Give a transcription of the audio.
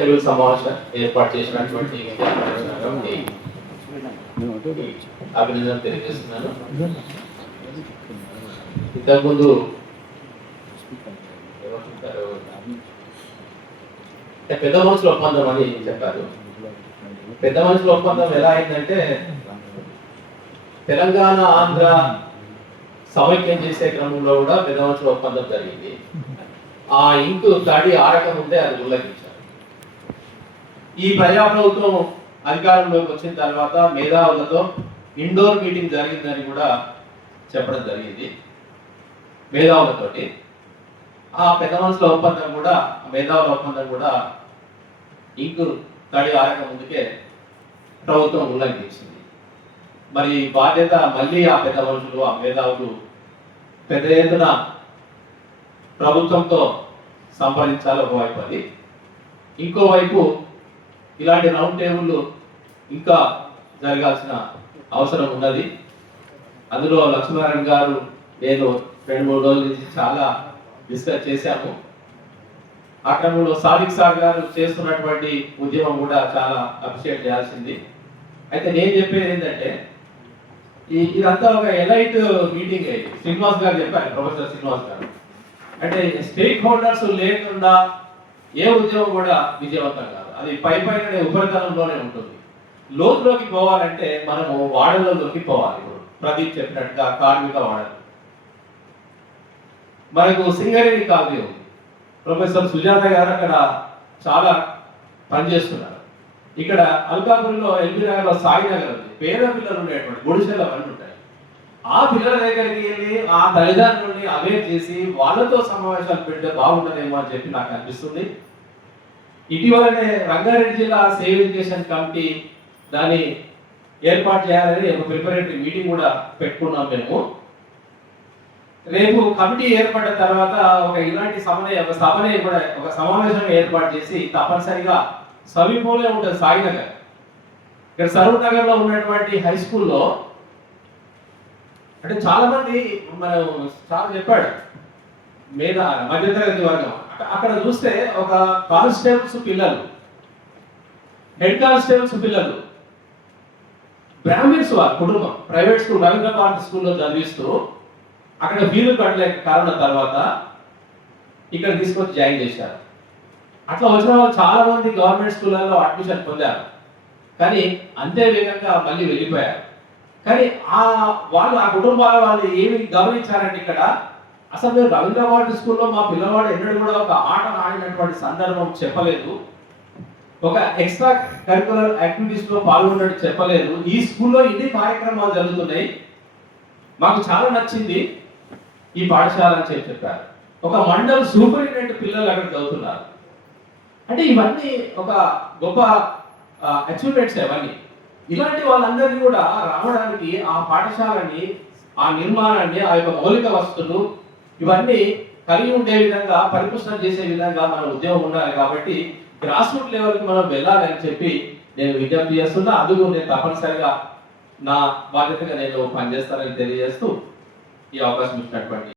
తెలుగు సమావేశం ఏర్పాటు చేసినటువంటి అభినందన తెలియజేస్తున్నాను. ఇంతకుముందు పెద్ద మనుషుల ఒప్పందం అని చెప్పారు. పెద్ద మనుషుల ఒప్పందం ఎలా అయిందంటే తెలంగాణ ఆంధ్ర సమైక్యం చేసే క్రమంలో కూడా పెద్ద మనుషుల ఒప్పందం జరిగింది. ఆ ఇంకు తడి ఆరక ముందే అది ఉల్లంఘించారు. ఈ ప్రజాప్రభుత్వం అధికారంలోకి వచ్చిన తర్వాత మేధావులతో ఇండోర్ మీటింగ్ జరిగిందని కూడా చెప్పడం జరిగింది. మేధావులతోటి ఆ పెద్ద మనుషుల ఒప్పందం కూడా మేధావుల ఒప్పందం కూడా ఇంకు తడి ఆరక ముందుకే ప్రభుత్వం ఉల్లంఘించింది. మరి బాధ్యత మళ్ళీ ఆ పెద్ద మనుషులు ఆ మేధావులు పెద్ద ఎత్తున ప్రభుత్వంతో సంప్రదించాలి ఒకవైపు, అది ఇంకోవైపు ఇలాంటి రౌండ్ టేబుల్ ఇంకా జరగాల్సిన అవసరం ఉన్నది. అందులో లక్ష్మీనారాయణ గారు నేను 2-3 రోజుల నుంచి చాలా డిస్కస్ చేశాము. ఆ క్రమంలో సాదిక్ సార్ గారు చేస్తున్నటువంటి ఉద్యమం కూడా చాలా అప్రిషియేట్ చేయాల్సింది. అయితే నేను చెప్పేది ఏంటంటే ఇదంతా ఒక ఎలైట్ మీటింగ్ అయ్యింది. శ్రీనివాస్ గారు చెప్పారు, ప్రొఫెసర్ శ్రీనివాస్ గారు, అంటే స్టేక్ హోల్డర్స్ లేకుండా ఏ ఉద్యమం కూడా విజయవంతం కాదు. అది పైన ఉపరితలంలోనే ఉంటుంది. లోతులోకి పోవాలంటే మనము వాడలలోకి పోవాలి. ఇప్పుడు ప్రదీప్ చెప్పినట్టుగా కార్మిక వాడలు, మనకు సింగరేణి కాలనీ ఉంది. ప్రొఫెసర్ సుజాత గారు అక్కడ చాలా పనిచేస్తున్నారు. ఇక్కడ అల్కాపురిలో ఎల్బీ నగర్లో సాయినగర్ ఉంది. పేద పిల్లలు ఉండేటువంటి గుడిసెలు అవన్నీ ఉంటాయి. ఆ పిల్లల దగ్గరికి వెళ్ళి ఆ తల్లిదండ్రులని అవేర్ చేసి వాళ్ళతో సమావేశాలు పెడితే బాగుంటుందేమో అని చెప్పి నాకు అనిపిస్తుంది. ఇటీవలనే రంగారెడ్డి జిల్లా సేవ్ ఎడ్యుకేషన్ కమిటీ దాన్ని ఏర్పాటు చేయాలని ఒక ప్రిపరేటరీ మీటింగ్ కూడా పెట్టుకున్నాం మేము. రేపు కమిటీ ఏర్పడిన తర్వాత ఇలాంటి ఒక సమావేశం ఏర్పాటు చేసి తప్పనిసరిగా సమీపంలో ఉంటుంది సాయినగర్. ఇక్కడ సరూర్ నగర్ లో ఉన్నటువంటి హై స్కూల్లో అంటే చాలా మంది మనం చాలా చెప్పాడు మధ్యతరగతి వర్గం. అక్కడ చూస్తే ఒక కానిస్టేబుల్స్ పిల్లలు, హెడ్ కానిస్టేబుల్స్ పిల్లలు, బ్రాహ్మిన్స్ వారి కుటుంబం ప్రైవేట్ స్కూల్ రవీంద్ర భారతి స్కూల్లో చదివిస్తూ అక్కడ ఫీజులు కట్టలేక కారణం తర్వాత ఇక్కడ తీసుకొచ్చి జాయిన్ చేశారు. అట్లా వచ్చిన వాళ్ళు చాలా మంది గవర్నమెంట్ స్కూళ్ళలో అడ్మిషన్ పొందారు, కానీ అంతే వేగంగా మళ్ళీ వెళ్ళిపోయారు. కానీ ఆ కుటుంబాల వాళ్ళు ఏమి గమనించారంటే ఇక్కడ అసలు మేము రవీంద్ర భారతి స్కూల్లో మా పిల్లవాడు ఎన్నడూ కూడా ఒక ఆట ఆడినటువంటి సందర్భం చెప్పలేదు, ఒక ఎక్స్ట్రా కరికులర్ యాక్టివిటీస్ లో పాల్గొన్నట్టు చెప్పలేదు. ఈ స్కూల్లో ఇన్ని కార్యక్రమాలు జరుగుతున్నాయి, మాకు చాలా నచ్చింది ఈ పాఠశాల అని చెప్పారు. ఒక మండల్ సూపరింటెండెంట్ పిల్లలు అక్కడ చదువుతున్నారు. అంటే ఇవన్నీ ఒక గొప్ప అచీవ్మెంట్స్. అవన్నీ ఇలాంటి వాళ్ళందరినీ కూడా రావడానికి ఆ పాఠశాలని, ఆ నిర్మాణాన్ని, ఆ యొక్క మౌలిక వస్తువులు ఇవన్నీ కలిగి ఉండే విధంగా పరిపుష్టం చేసే విధంగా మన ఉద్యమం ఉండాలి. కాబట్టి గ్రాస్ రూట్ లెవెల్కి మనం వెళ్ళాలి అని చెప్పి నేను విజ్ఞప్తి చేస్తున్నా. అందుకు నేను తప్పనిసరిగా నా బాధ్యతగా నేను పనిచేస్తానని తెలియజేస్తూ ఈ అవకాశం ఇచ్చినటువంటి